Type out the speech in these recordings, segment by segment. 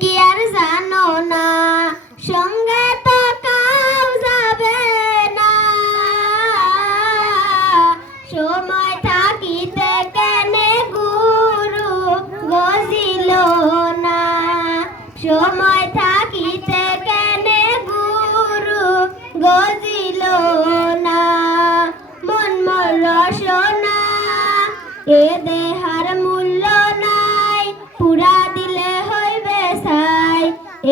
কি আর জানো না সঙ্গে তো কাউ যাবে না সময় থাকিতে কেনে গুরু গজিল না সময় থাকিতে কেনে গুরু গজিল না মন মোর রসনা এ দেহার মূল্য নাই পুরা দিলে হইবে ছাই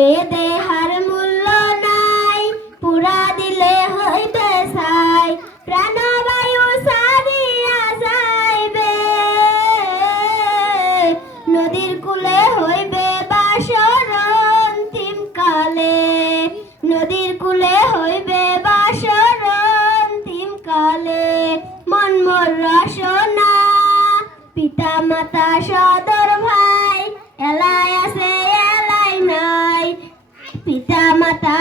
এ দেহার মূল্য নাই পুরা দিলে হইবে ছাই প্রাণবায়ু সারিয়া যাইবে নদীর কূলে হইবে বাসর অন্তিম কালে নদীর কূলে হইবে বাসর অন্তিম কালে মন মোর রসনা পিতা মাতা সদর ভাই এলাই আছে এলাই নাই পিতা মাতা